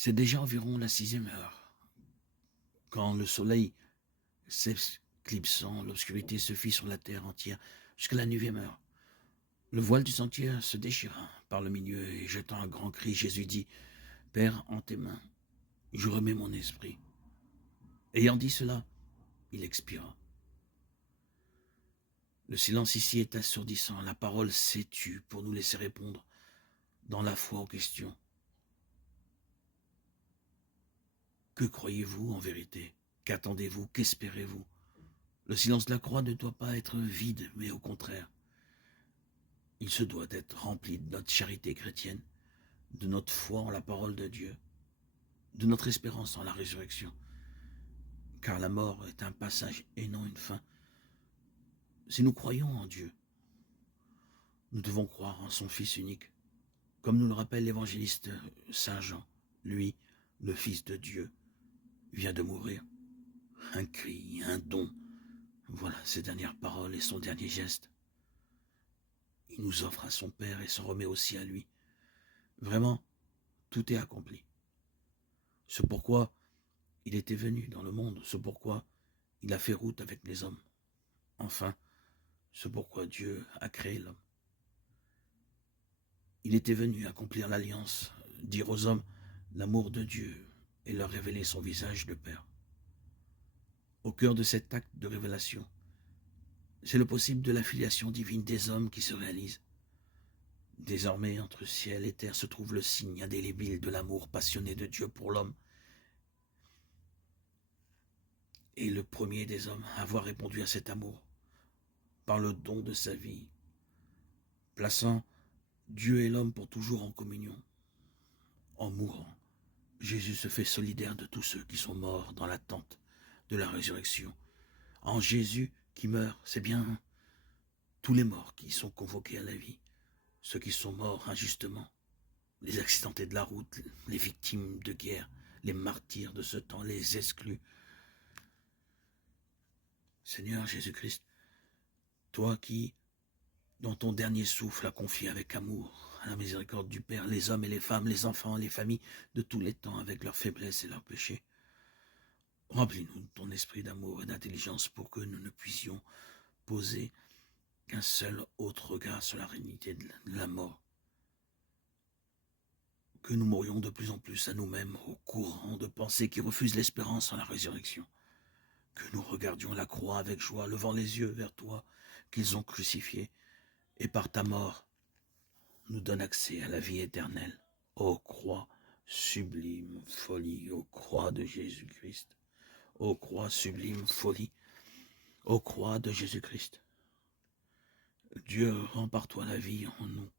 C'est déjà environ la 6e heure, quand le soleil s'éclipsant, l'obscurité se fit sur la terre entière jusqu'à la 9e heure. Le voile du sanctuaire se déchira par le milieu et jetant un grand cri, Jésus dit, « Père, en tes mains, je remets mon esprit. » Ayant dit cela, il expira. Le silence ici est assourdissant, la parole s'est tue pour nous laisser répondre dans la foi aux questions. Que croyez-vous en vérité? Qu'attendez-vous? Qu'espérez-vous? Le silence de la croix ne doit pas être vide, mais au contraire, il se doit d'être rempli de notre charité chrétienne, de notre foi en la parole de Dieu, de notre espérance en la résurrection. Car la mort est un passage et non une fin. Si nous croyons en Dieu, nous devons croire en son Fils unique, comme nous le rappelle l'évangéliste Saint Jean. Lui, le Fils de Dieu, vient de mourir. Un cri, un don, voilà ses dernières paroles et son dernier geste. Il nous offre à son Père et s'en remet aussi à lui. Vraiment, tout est accompli. C'est pourquoi il était venu dans le monde, c'est pourquoi il a fait route avec les hommes. Enfin, c'est pourquoi Dieu a créé l'homme. Il était venu accomplir l'alliance, dire aux hommes l'amour de Dieu et leur révéler son visage de Père. Au cœur de cet acte de révélation, c'est le possible de la filiation divine des hommes qui se réalise. Désormais, entre ciel et terre se trouve le signe indélébile de l'amour passionné de Dieu pour l'homme. Et le premier des hommes à avoir répondu à cet amour, par le don de sa vie, plaçant Dieu et l'homme pour toujours en communion. En mourant, Jésus se fait solidaire de tous ceux qui sont morts dans l'attente de la résurrection. En Jésus qui meurt, c'est bien tous les morts qui sont convoqués à la vie, ceux qui sont morts injustement, les accidentés de la route, les victimes de guerre, les martyrs de ce temps, les exclus. Seigneur Jésus-Christ, toi qui, dans ton dernier souffle, as confié avec amour à la miséricorde du Père les hommes et les femmes, les enfants, les familles de tous les temps avec leurs faiblesses et leurs péchés, remplis-nous de ton esprit d'amour et d'intelligence pour que nous ne puissions poser qu'un seul autre regard sur la réalité de la mort. Que nous mourions de plus en plus à nous-mêmes au courant de pensées qui refusent l'espérance en la résurrection. Que nous regardions la croix avec joie, levant les yeux vers toi qu'ils ont crucifié, et par ta mort nous donne accès à la vie éternelle. Ô croix, sublime folie, ô croix de Jésus-Christ, ô croix, sublime folie, ô croix de Jésus-Christ. Dieu rend par toi la vie en nous,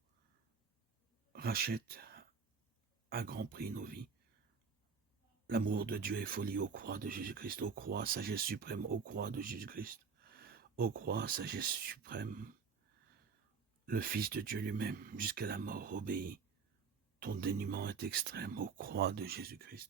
rachète à grand prix nos vies. L'amour de Dieu est folie, ô croix de Jésus-Christ, ô croix, sagesse suprême, ô croix de Jésus-Christ, ô croix, sagesse suprême. Le Fils de Dieu lui-même, jusqu'à la mort, obéit. Ton dénuement est extrême, ô croix de Jésus-Christ.